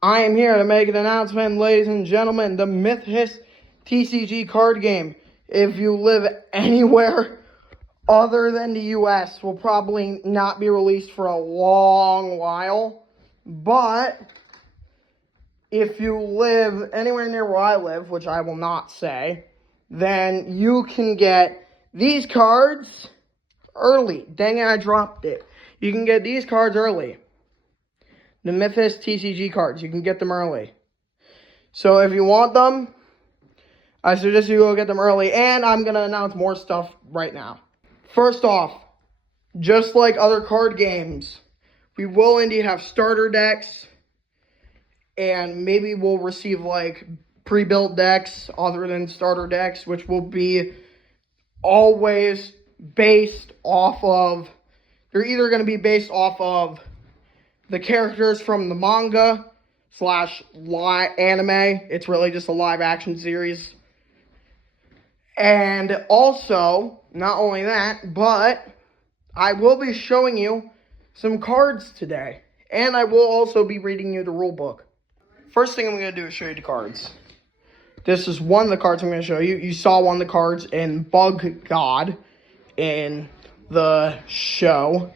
I am here to make an announcement, ladies and gentlemen. The Mythos TCG card game, if you live anywhere other than the US, will probably not be released for a long while. But if you live anywhere near where I live, which I will not say, then you can get these cards early. Dang it, I dropped it. You can get these cards early. The Mythos TCG cards, you can get them early. So if you want them, I suggest you go get them early. And I'm going to announce more stuff right now. First off, just like other card games, we will indeed have starter decks. And maybe we'll receive like pre-built decks other than starter decks, which will be always based off of, they're either going to be based off of the characters from the manga / anime. It's really just a live action series. And also, not only that, but I will be showing you some cards today. And I will also be reading you the rule book. First thing I'm going to do is show you the cards. This is one of the cards I'm going to show you. You saw one of the cards in Bug God in the show.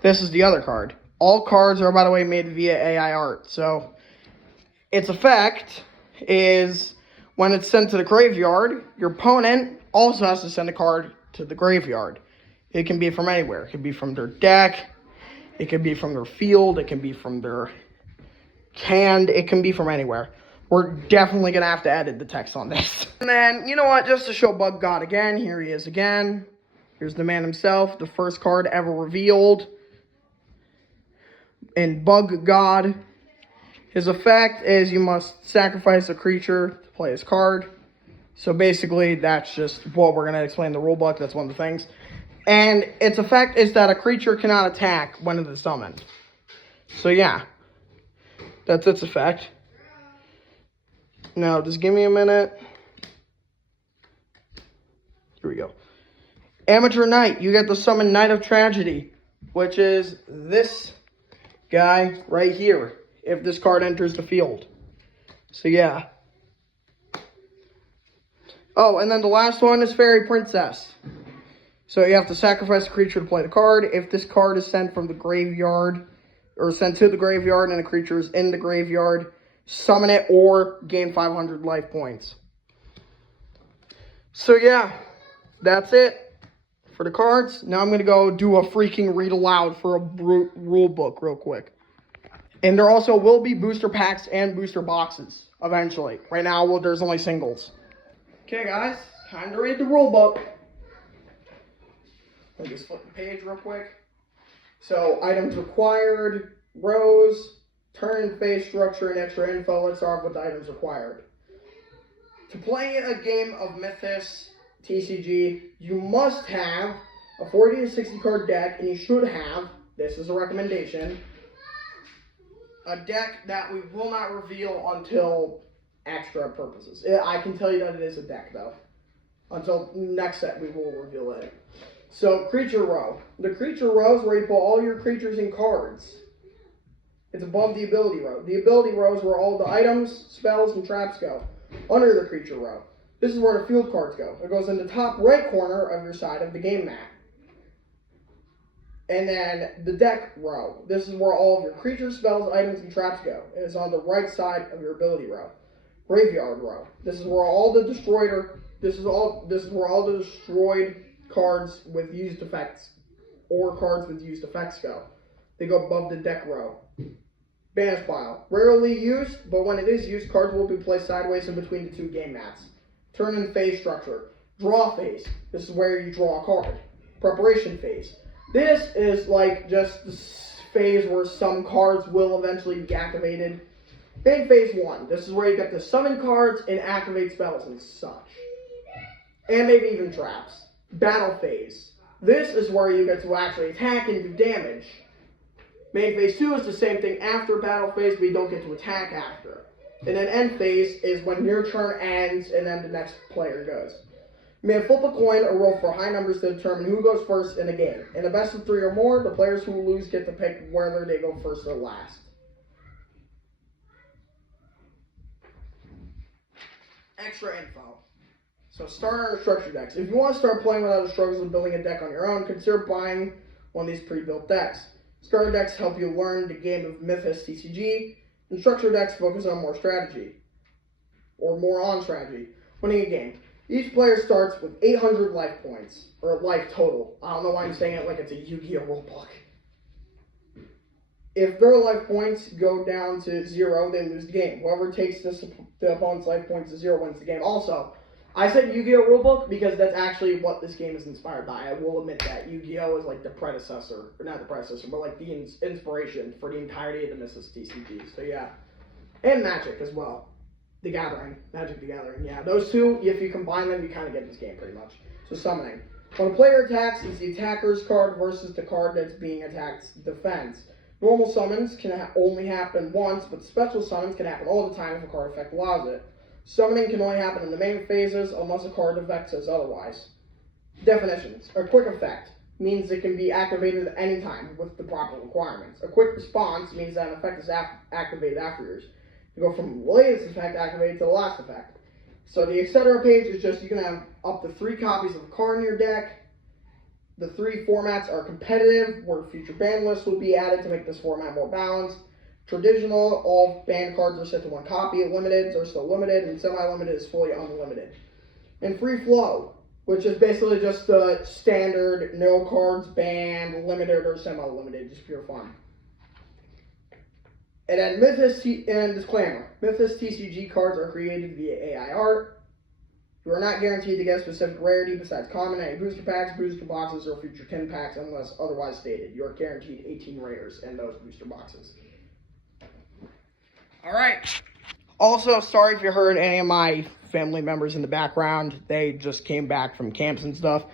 This is the other card. All cards are, by the way, made via AI art. So, its effect is when it's sent to the graveyard, your opponent also has to send a card to the graveyard. It can be from anywhere. It can be from their deck. It can be from their field. It can be from their hand. It can be from anywhere. We're definitely going to have to edit the text on this. And then, you know what? Just to show Bug God again, here he is again. Here's the man himself. The first card ever revealed in Bug God. His effect is you must sacrifice a creature to play his card. So basically, that's just what we're going to explain in the rulebook. That's one of the things. And its effect is that a creature cannot attack when it is summoned. So yeah, that's its effect. Now, just give me a minute. Here we go. Amateur Knight, you get to summon Knight of Tragedy, which is this guy right here, if this card enters the field. So yeah. Oh, and then the last one is Fairy Princess. So you have to sacrifice a creature to play the card. If this card is sent from the graveyard, or sent to the graveyard and a creature is in the graveyard, summon it or gain 500 life points. So yeah, that's it for the cards. Now I'm going to go do a freaking read aloud for a rule book real quick. And there also will be booster packs and booster boxes eventually. Right now, there's only singles. Okay, guys, time to read the rule book. Let me just flip the page real quick. So, items required, rows, turn, phase, structure, and extra info. Let's start with the items required. To play a game of Mythos TCG, you must have a 40 to 60 card deck, and you should have, this is a recommendation, a deck that we will not reveal until extra purposes. I can tell you that it is a deck, though. Until next set, we will reveal it. So, creature row. The creature row is where you put all your creatures and cards. It's above the ability row. The ability row is where all the items, spells, and traps go. Under the creature row. This is where the field cards go. It goes in the top right corner of your side of the game map. And then the deck row. This is where all of your creatures, spells, items, and traps go. It is on the right side of your ability row. Graveyard row. This is where all the destroyed cards with used effects or cards with used effects go. They go above the deck row. Banish pile. Rarely used, but when it is used, cards will be placed sideways in between the two game mats. Turn and phase structure. Draw phase. This is where you draw a card. Preparation phase. This is like just the phase where some cards will eventually be activated. Then phase 1. This is where you get to summon cards and activate spells and such. And maybe even traps. Battle phase. This is where you get to actually attack and do damage. Main phase 2 is the same thing after battle phase, but you don't get to attack after. And then end phase is when your turn ends and then the next player goes. You may flip a coin or roll for high numbers to determine who goes first in a game. In a best of 3 or more, the players who lose get to pick whether they go first or last. extra info. So starter and structure decks. If you want to start playing without the struggles of building a deck on your own, consider buying one of these pre-built decks. Starter decks help you learn the game of Mythos TCG, and structure decks focus on more strategy, or more on strategy, winning a game. Each player starts with 800 life points, or life total. I don't know why I'm saying it like it's a Yu-Gi-Oh! Rulebook. If their life points go down to 0, they lose the game. Whoever takes the opponent's life points to 0 wins the game. Also, I said Yu-Gi-Oh! Rulebook because that's actually what this game is inspired by. I will admit that. Yu-Gi-Oh! is like the predecessor, or not the predecessor, but like the inspiration for the entirety of the Mythos TCG. So yeah. And Magic as well. The Gathering. Magic the Gathering. Yeah, those two, if you combine them, you kind of get this game pretty much. So summoning. When a player attacks, it's the attacker's card versus the card that's being attacked defense. Normal summons can only happen once, but special summons can happen all the time if a card effect allows it. Summoning can only happen in the main phases unless a card effect says otherwise. Definitions. A quick effect means it can be activated at any time with the proper requirements. A quick response means that an effect is activated after yours. You go from the latest effect activated to the last effect. So the etc. page is just you can have up to 3 copies of a card in your deck. The 3 formats are competitive, where future ban lists will be added to make this format more balanced. Traditional, all banned cards are set to 1 copy. Limiteds are still limited, and semi-limited is fully unlimited. And free flow, which is basically just the standard no cards banned, limited, or semi-limited, just pure fun. And then disclaimer, Mythos TCG cards are created via AI art. You are not guaranteed to get a specific rarity besides common, any booster packs, booster boxes, or future 10 packs unless otherwise stated. You are guaranteed 18 rares in those booster boxes. Alright. Also, sorry if you heard any of my family members in the background. They just came back from camps and stuff.